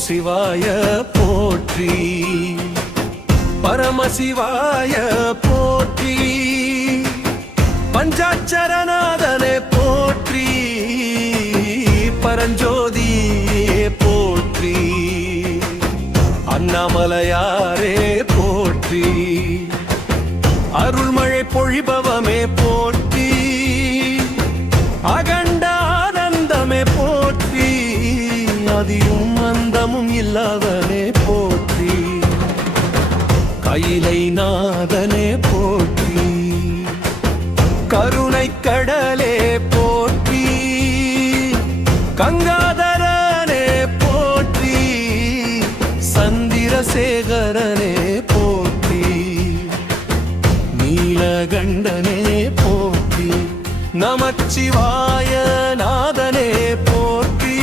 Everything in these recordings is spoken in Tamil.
சிவாய போற்றி, பரமசிவாய போற்றி, பஞ்சாட்சரநாதனே போற்றி, பரஞ்சோதியே போற்றி, அண்ணாமலையாரே போற்றி, அருள்மழை பொழிபவமே போற்றி, அகண்டானந்தமே போற்றி, அதியும் அந்தமும் இல்லாதனே போற்றி, கைலை நாதனே போற்றி, கருணை கடலே போற்றி, கங்காதரனே போற்றி, சந்திரசேகரனே போற்றி, நீலகண்டனே போற்றி, நமச்சிவாய நாதனே போற்றி,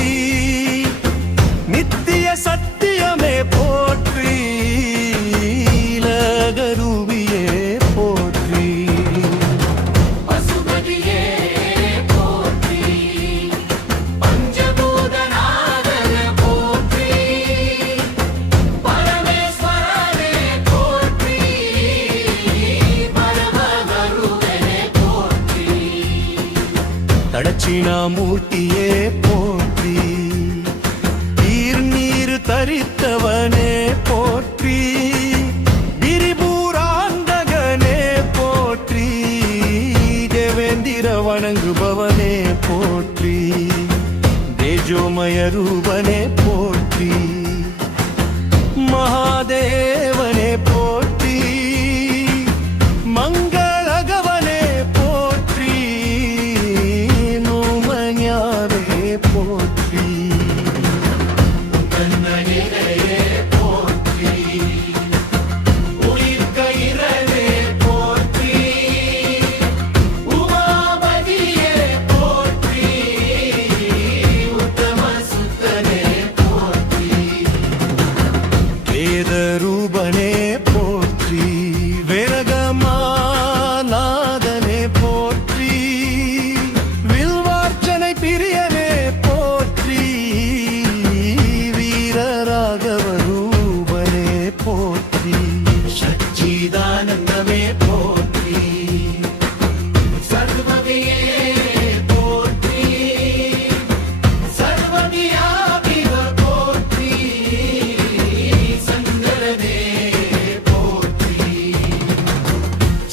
நித்திய சத்தியமே போற்றி, லகரூபியே போற்றி, பசுபதியே போற்றி, பஞ்சபூதநாதனே போற்றி, பரமேஸ்வரனே போற்றி, பரமகுருவே போற்றி, தட்சிணாமூர்த்தியே போற்றி, நீர் தரித்தவனே போற்றி, திரிபுராந்தகனே போற்றி, தேவேந்திர வணங்குபவனே போற்றி, தேஜோமய ரூபனே போற்றி, மகாதேவனே போற்றி, மங்களகவனே போற்றி, நோமஞானே போற்றி, கண்ணனிலே போற்றி, உயிர்கயிறனே போற்றி, உமாபதியே போற்றி, உத்தம சுத்தனே போற்றி, வேதரூபனே போற்றி, வேரகமாநாதனே போற்றி, வில்வார்ச்சனை பிரியனே போற்றி, வீரராகவரூபனே போற்றி, சச்சிதானந்தமே போற்றி, சர்வகையே போற்றி, சர்வவியாபிவ போற்றி, சங்கரனே போற்றி,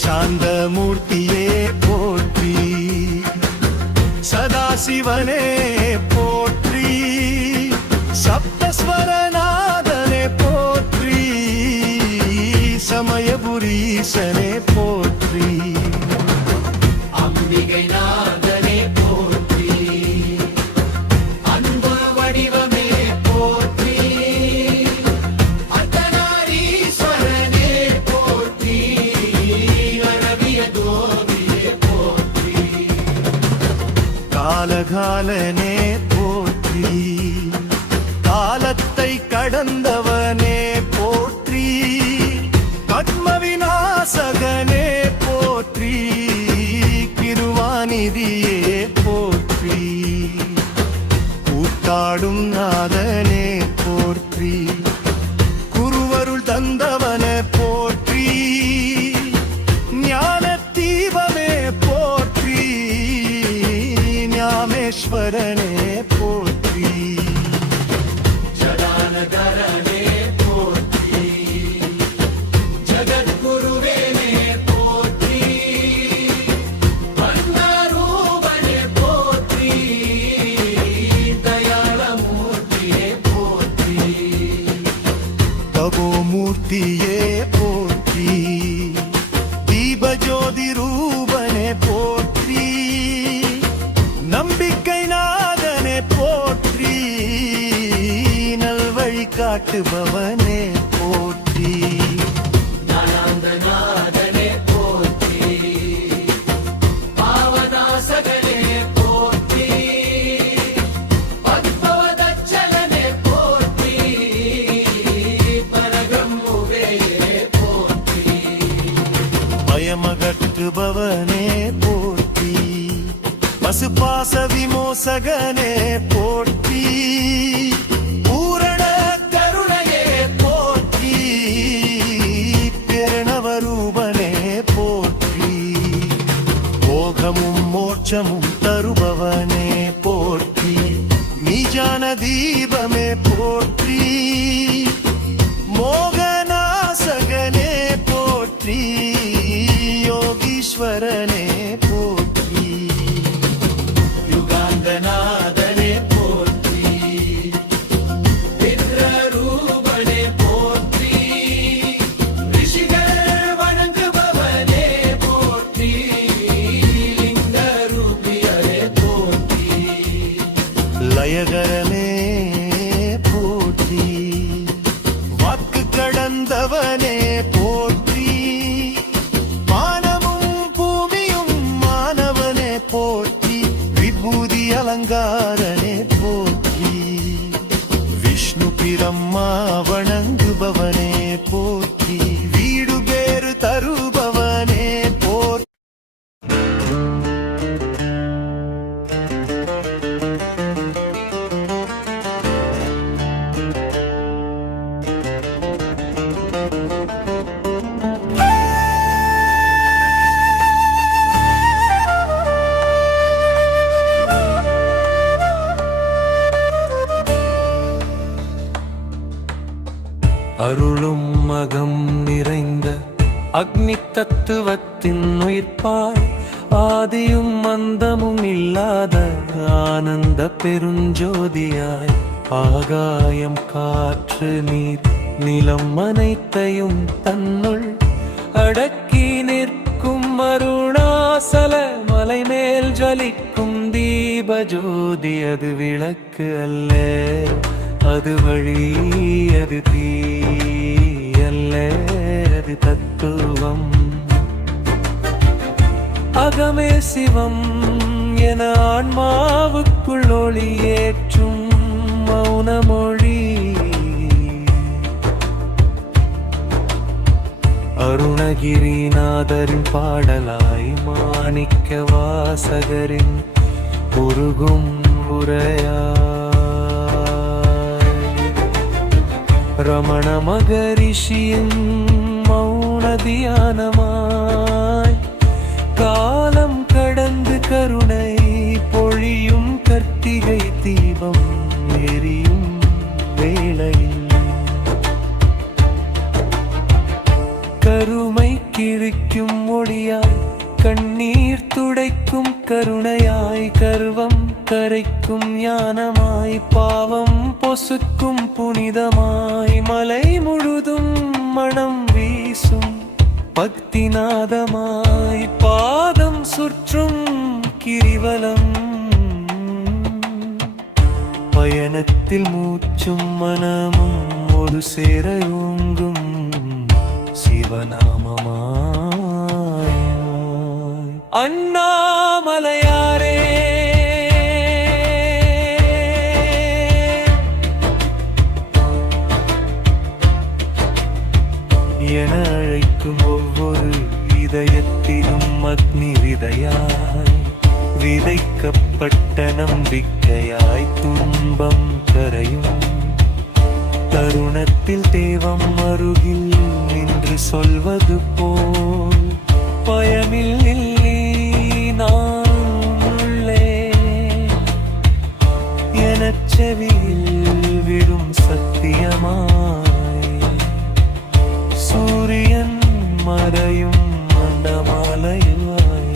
சாந்தமூர்த்தியே போற்றி, சதாசிவனே போற்றி, சப்தஸ்வரநாதனே போற்றி, சமயபுரீசனே போற்றி, அம்பிகை நாதனே போற்றி, அன்பு வடிவமே போற்றி, அர்த்தநாரீஸ்வரனே போற்றி, அரவிய தோவியே போற்றி, காலகாலனே போற்றி, காலத்தை கடந்தவனே போற்றி, கர்ம விநாசகனே போற்றி, கிருவாநிதியே போற்றி, கூத்தாடும் நாதனே போற்றி, குருவருள் தந்தவனே போற்றி, ஞான தீபமே போற்றி, ஞானேஸ்வரனே போற்றி, ஜடானதரனே போற்றி, ஜகத்குருவேனே போற்றி, அண்ணாரூபனே போற்றி, தயாளமூர்த்தியே போற்றி, தபோமூர்த்தியே போற்றி, தீபஜோதி ரூபனே போற்றி, நம்பிக்கை நாதனே போற்றி, நல்வழி காட்டுபவனே போற்றி, ஞானாந்தநாதனே போற்றி, பாவநாசகனே போற்றி, பத்மவதச்சலனே போற்றி, பரகம்முவேயே போற்றி, பயமகற்றுபவனே போற்றி, பசுபாச விமோசகனே போற்றி, பூரண மோட்சமும் தருபவனே போற்றி, நிஜான தீபமே போற்றி, மோகநாசகனே போற்றி, யோகீஸ்வரனே போற்றி, யுகாந்தநாதனே போற்றி, விக்ரரூபனே போற்றி, ரிஷிகள் வணங்குபவனே போற்றி, லிங்கரூபியரே போற்றி, லயகரமே போற்றி, வாக்கு கடந்தவனே போற்றி, வானமும் பூமியும் மானவனே போற்றி, விபூதி அலங்காரனே போற்றி, விஷ்ணு பிரம்மா வணங்குபவனே போற்றி, வீடு பேரு தருபவனே போற்றி. அருளும் மகம் நிறைந்த அக்னி தத்துவத்தின் உயிர்ப்பாய், ஆதியும் மந்தமும் இல்லாத ஆனந்த பெருஞ்சோதியாய், ஆகாயம் காற்று நீர் நிலம் அனைத்தையும் தன்னுள் அடக்கி நிற்கும் அருணாசல மலை மேல் ஜலிக்கும் தீபஜோதி, அது விளக்கு அல்ல, அது வழி, அது தீ அல்ல, அது தத்துவம். அகமே சிவம் என ஆன்மாவுக்குள் ஒளி ஏற்றும் மௌனமொழி, அருணகிரிநாதரின் பாடலாய், மாணிக்க வாசகரின் உருகும் உரையாய், ரமண மகரிஷியின் மௌன தியானமாய், காலம் கடந்து கருணை பொழியும் கர்த்திகை தீபம் எரியும் வேளையில், கருமை கிழிக்கும் ஒளியாய், கண்ணீர் துடைக்கும் கருணையாய், கர்வம் கரைக்கும் ஞானமாய், பாவம் பொசுக்கும் புனிதமாய், மலை முழுதும் மனம் வீசும் பக்திநாதமாய், பாதம் சுற்றும் கிரிவலம், பயணத்தில் மூச்சும் மனமும் ஒரு சேர ஓங்கும் சிவநாமமாய். அண்ணாமலையாரே என அழைக்கும் ஒவ்வொரு இதயத்திலும் அக்னி விதையாய், விதைக்கப்பட்ட நம்பிக்கையாய், துன்பம் கரையும் தருணத்தில் தேவம் அருகில் நின்று சொல்வது போல், பயமில்லை நான் உள்ளே எனச் செவியில் விடும் சத்தியமாய், சூரியன் மறையும் மண்டமாலையாய்,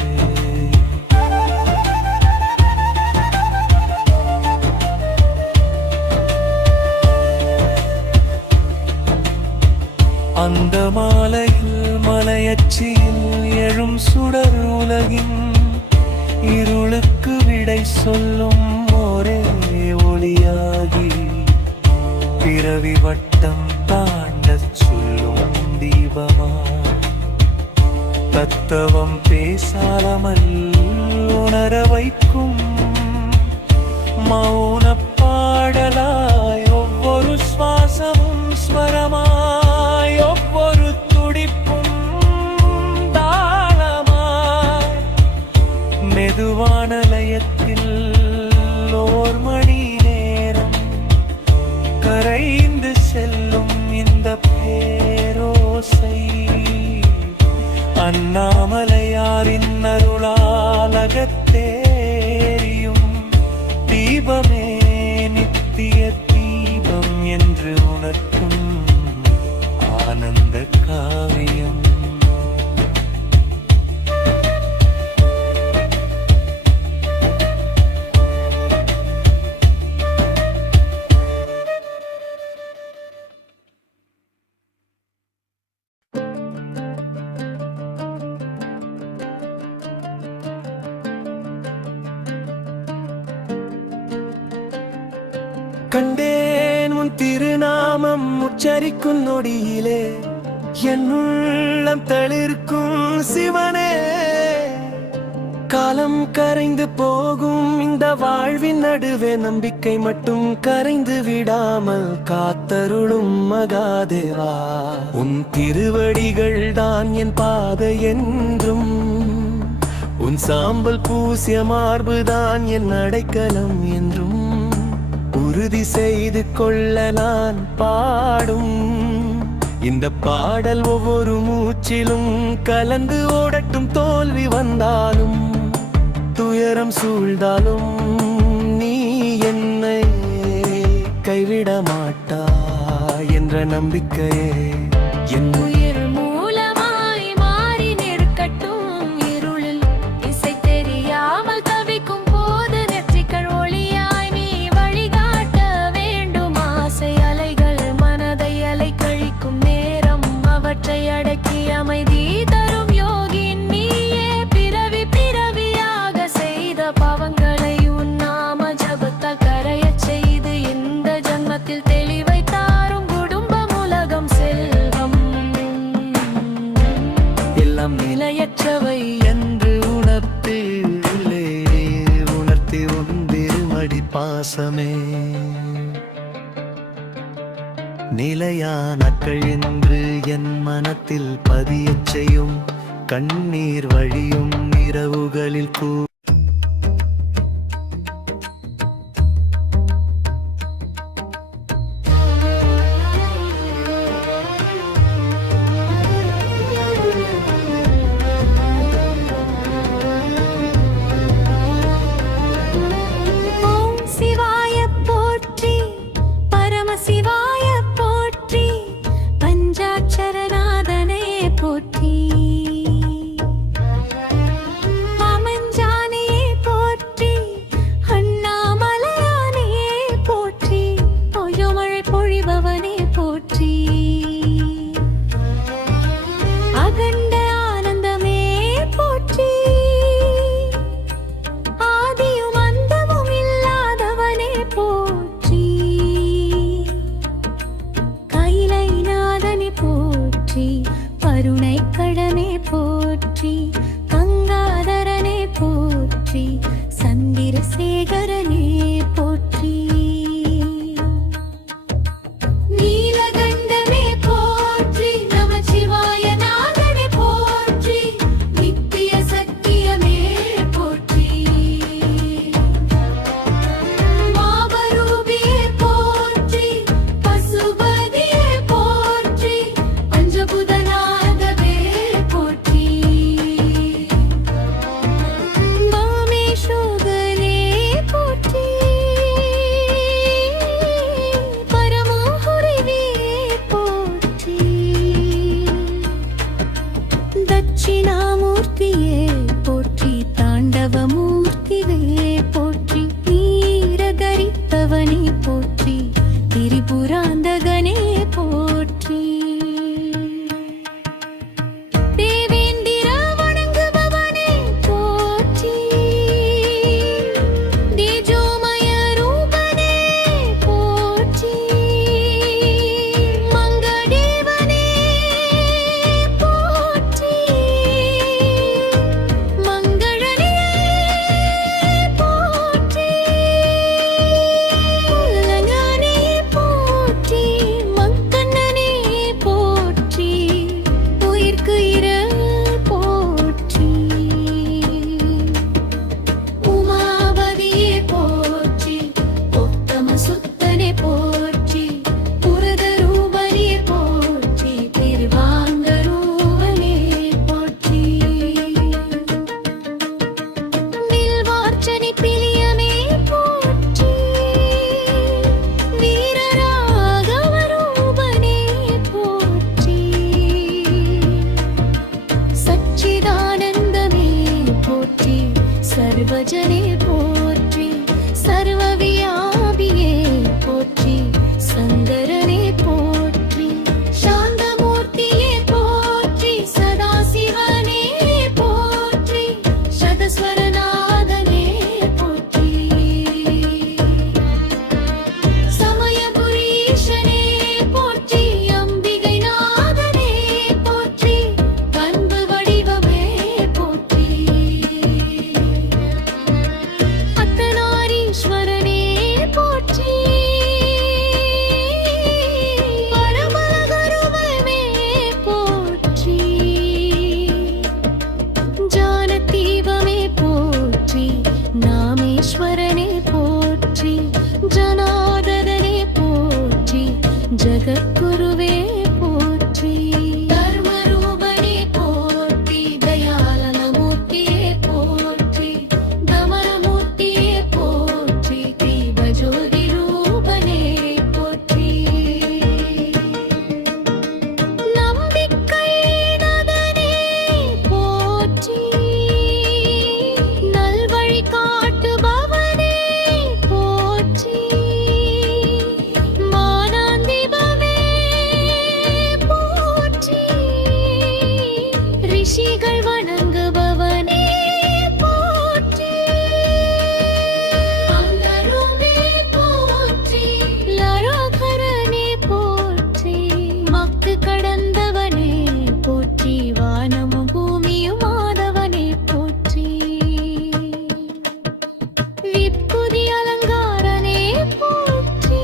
அந்த மாலையில் மலையச்சியில் எழும் சுடர் உலகின் இருளுக்கு விடை சொல்லும் ஒரே ஒளியாகி, பிறவி வட்டம் தாண்டச் சொல்லும் தீபமா, தத்துவம் பேசாமல் உணர வைக்கும் மௌன பாடலாய், ஒவ்வொரு சுவாசமும் ஸ்வரமாய், ஒவ்வொரு துடிப்பும் தாளமாய், மெதுவான லயத்தில் ஓர் மணி நேரம் கரைந்து செல்லும் இந்த பேரோசை, அண்ணாமலையாரின் அருளால் உலகத்தேரியும் தீபமே நித்திய தீபம் என்று உணர்த்தும் ஆனந்த காவியம். கண்டேன் உன் திருநாமம் உச்சரிக்கும் நொடியிலே என் உள்ளம் தளிர்க்கும் சிவனே. காலம் கரைந்து போகும் இந்த வாழ்வின் நடுவே நம்பிக்கை மட்டும் கரைந்து விடாமல் காத்தருளும் மகாதேவா. உன் திருவடிகள் தான் என் பாதை என்றும், உன் சாம்பல் பூசிய மார்புதான் என் அடைக்கலம் என்றும் உறுதி செய்து கொள்ள நான் பாடும் இந்த பாடல் ஒவ்வொரு மூச்சிலும் கலந்து ஓடட்டும். தோல்வி வந்தாலும் துயரம் சூழ்ந்தாலும் நீ என்னை கைவிட மாட்டாய் என்ற நம்பிக்கையே என் உயிர் மூலமாய் மாறி நிற்கட்டும். இருளில் இசை தெரியாமல் தவிக்கும் போது நெற்றிகள் ஒளியாய் நீ வழிகாட்ட வேண்டும். ஆசை அலைகள் மனதை அலை கழிக்கும் நேரம் அவற்றை அடக்கி அமைதி தரும் யோகி நீயே. பிறவி பிறவியாக செய்த பாவங்களை உன் நாம ஜபத்தால் கரையச் செய்து இந்த ஜன்மத்தில் தெளிவை தாரும். குடும்பம் உலகம் செல்வம் எல்லாம் நிலையற்றவை என்று உணர்த்தி உன் திருமடி பாசமே நிலையானாக்கள் என்று என் மனத்தில் பதியச் செய்யும். கண்ணீர் வழியும் இரவுகளில் ஓம் சிவாய போற்றி, பரமசிவாய போற்றி, பஞ்சாட்சரநாதனே போற்றி, மாமஞ்சானே போற்றி, அண்ணாமலையானே போற்றி, பொய்யமழை பொழிபவனே போற்றி, அகண்ட ஆனந்தமே போற்றி, ஆதியும் அந்தமும் இல்லாதவனே போற்றி, கைலைநாதனே போற்றி, கருணை கடனே போற்றி, கங்காதரனே போற்றி, சந்திரசேகரனே போற்றி, நீலகண்டமே போற்றி, நமச்சிவாய நாதனே போற்றி, நித்திய சத்தியமே போற்றி, மாபரூபியே போற்றி, பசுபதியே போற்றி, பஞ்சபூதநாதவே போற்றி, பரமேஸ்வரனே போற்றி, பரமஹரிவே போற்றி, தட்சிணாமூர்த்தியே போற்றி, தாண்டவமூர்த்திவே போற்றி, நீரகரித்தவனே போற்றி, திரிபுராந்தகனே போற்றி, தேவேந்திர வணங்குபவனே போற்றி, தேஜோமய ரூபனே போற்றி, மங்கடேவனே போற்றி, மங்களனே போற்றி, உலகனே போற்றி, சர்வஜனே போற்றி சர்வவியாபியே போற்றி சங்கரனே போற்றி சாந்தமூர்த்தியே போற்றி சதாசிவனே போற்றி சதஸ்வரநாதனே போற்றி சமயபுரீஷனே போற்றி அம்பிகை நாதனே போற்றி அன்பு வடிவமே போற்றி அத்தனாரீஸ்வரனே போற்றி பரமலகுருவமே போற்றி ஜானதீபமே போற்றி நாமேஸ்வரனே போற்றி ஜனார்தனனே போற்றி ஜகத்குருவே போற்றி தர்மரூபனே போற்றி தயாளனமூர்த்தியே போற்றி தமரமூர்த்தியே போற்றி தீபஜோதி ரூபனே போற்றி நம்பிக்கை நதனே போற்றி நல்வழி காட்டுபவனே போற்றி மானாந்திபமே போற்றி ரிஷிகள் வணங்குபவனே போற்றி அந்தருமே போற்றி லரோகரனே போற்றி மக்கு கடந்தவனே போற்றி வானமும் பூமியும் ஆதவனே போற்றி விப்புதி அலங்காரனே போற்றி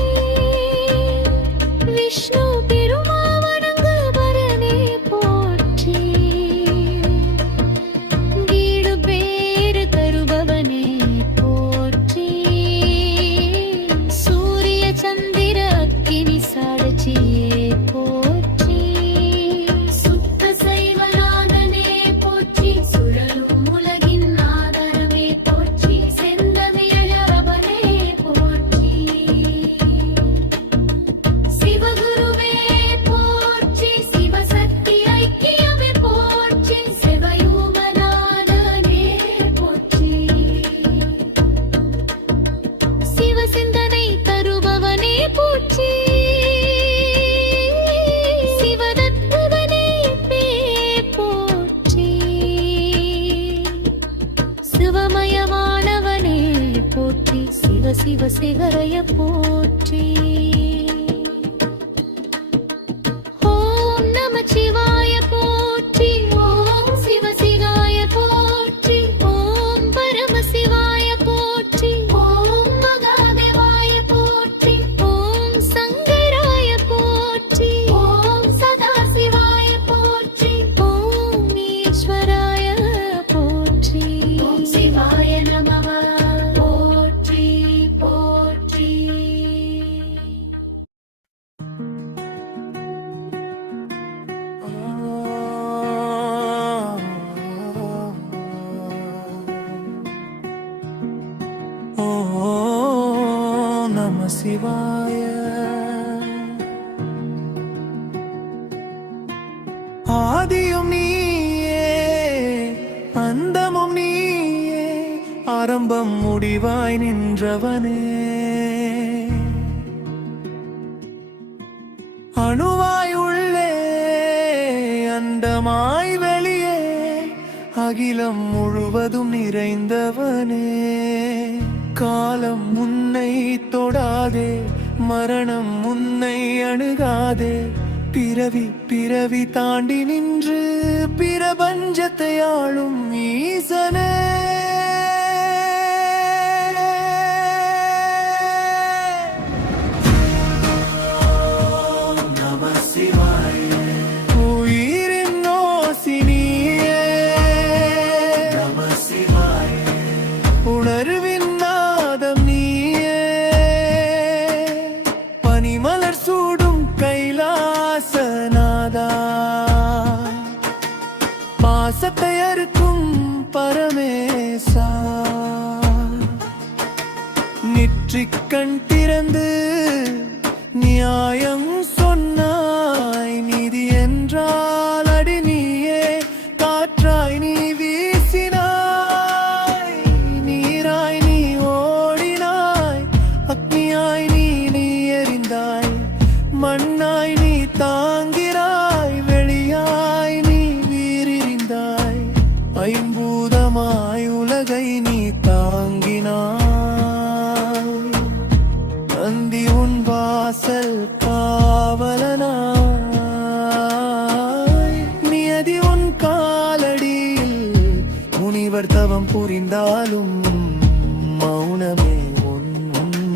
விஷ்ணு திருமாவணங்குபவரனே போற்றி வீடு பேறு தருபவனே போற்றி சூரிய சந்திர அக்கினி சாட்சியே போற்றி சுத்த சைவநாதனே போற்றி சுழலும் உலகின் ஆதாரமே போற்றி செந்தமிழரவனே போற்றி சிவகுருவே போற்றி சிவசக்தி ஐக்கியமே போற்றி சிவயூமநாதனே போற்றி சிவசிந்தனை தருபவனே போற்றி சிவதத்துவனே போற்றி சிவமயமானவனே போற்றி சிவ சிவ சிகரய போற்றி ஓம் நம சிவாய போற்றி ஓம் சிவ சிவாய போற்றி ஓம் பரம சிவாய போற்றி ஓம் மகாதேவாய போற்றி ஓம் சங்கராய போற்றி ஓம் சதாசிவாய போற்றி ஓம் ஈஸ்வராய போற்றி ஓம் சிவாய நமः போற்றி போற்றி ஓம் நம சிவாய. ஆதியும் நீயே அந்தமும் நீயே ஆரம்பம் முடிவாய் நின்றவனே அணுவாய் உள்ளே அண்டமாய் வெளியே அகிலம் முழுவதும் நிறைந்தவனே காலம் உன்னை தொடாதே மரணம் உன்னை அணுகாதே பிறவி பிறவி தாண்டி நின்று பிரபஞ்சத்தை ஆளும் ஈசனே உயிரின் ஓசினியே உணர்வின் நாதம் நீயே பனிமலர் சூடும் கைலாசநாதா பாசத்தை அறுக்கும் பரமேசா நெற்றிக் கண் திறந்து நியாயம் சொன்னாய் நீதி என்றால் அடி நீயே காற்றாய் நீ வீசினாய் நீர் ஐம்பூதமாய் உலகை நீ தாங்கினாய். நந்தி உன் வாசல் காவலனாய். நியதி உன் காலடியில் முனிவர் தவம் புரிந்தாலும் மௌனமே உன்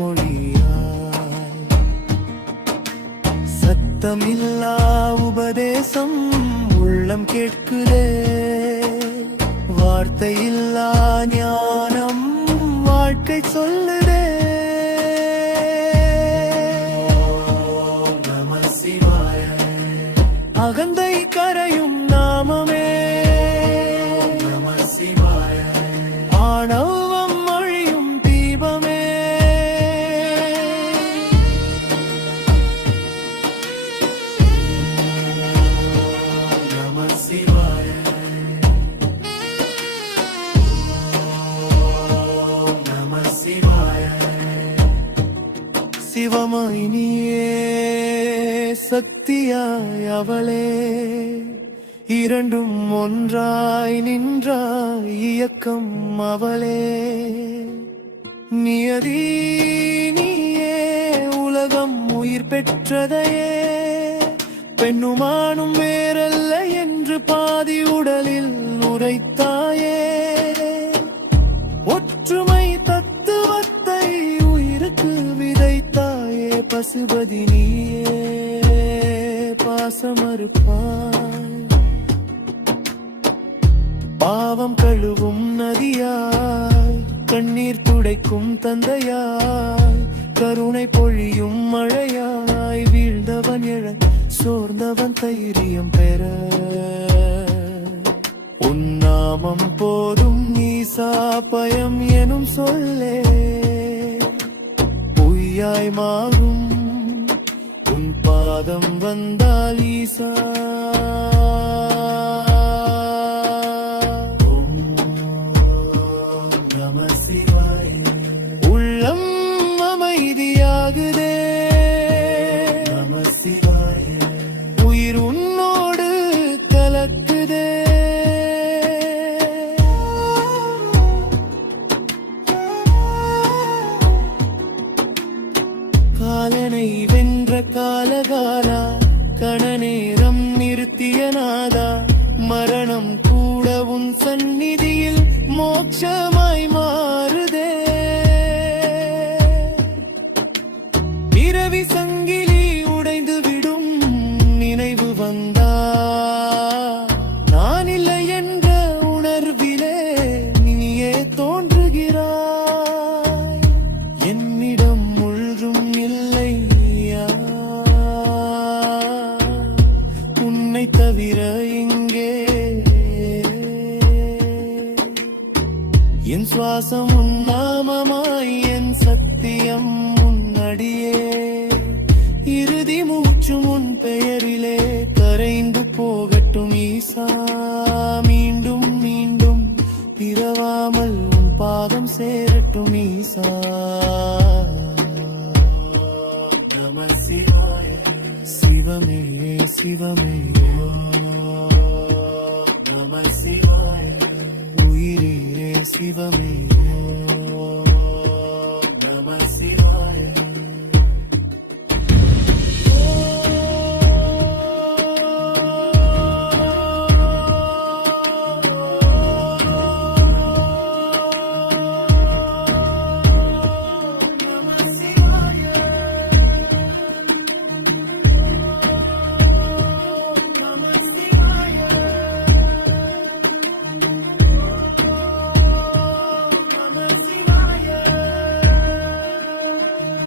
மொழியாய். சத்தமில்லா உபதேசம் உள்ளம் கேட்குதே. வார்த்தையில்லா ஞானம் வாழ்க்கை சொல்லுதே. நம சிவாய அகந்தை கரையும் நாமமே. நம சிவாய ஆணவம் அழியும் தீபமே. நம சிவாய நம சிவாய சிவமாய் நீயே சக்தியாய் அவளே. இரண்டும் ஒன்றாய் நின்றாய் இயக்கம் அவளே. நியதி நீயே உலகம் உயிர் பெற்றதையே. பெண்ணுமானும் வேறல்ல என்று பாதி உடலில் உரைத்தாயே. ஒற்றுமை தத்துவத்தை உயிருக்கு விதைத்தாயே. பசுபதி நீயே பாசமறுப்பாய். பாவம் கழுவும் நதியாய் கண்ணீர் துடைக்கும் தந்தையாய். கருணை பொழியும் மழையாய் வீழ்ந்தவன் எழ சோர்ந்தவன் தைரியம் பெற. உன்னாமம் போதும் ஈசா பயம் எனும் சொல்லே. பொய்யாய் மாறும் உன் பாதம் வந்தால் ஈசா. நம சிவாய உள்ளம் அமைதியாகுதே. நம சிவாய உயிர் உன்னோடு கலக்குதே. காலனை வென்ற காலகாலா கணநேரம் நிறுத்திய நாதா. மரணம் கூட உன் சந்நிதியில் மோட்சமாய் மாறுதே. பிறவி சங்கிலி உடைந்து விடும் நினைவு வந்தா. நான் இல்லை என்ற உணர்விலே நீயே தோன்றுகிறாய். என்னிடம் முழுதும் இல்லையா உன்னை தவிர இங்கே. என் சுவாசம் உன் நாமமாய் என் சத்தியம் உன்னடியே. இறுதி மூச்சும் உன் பெயரிலே கரைந்து போகட்டும் ஈசா. மீண்டும் மீண்டும் பிறவாமல் உன் பாதம் சேரட்டும் ஈசா. நம சிவாய சிவமே சிவமே நம சிவாய உயிரே சிவமே.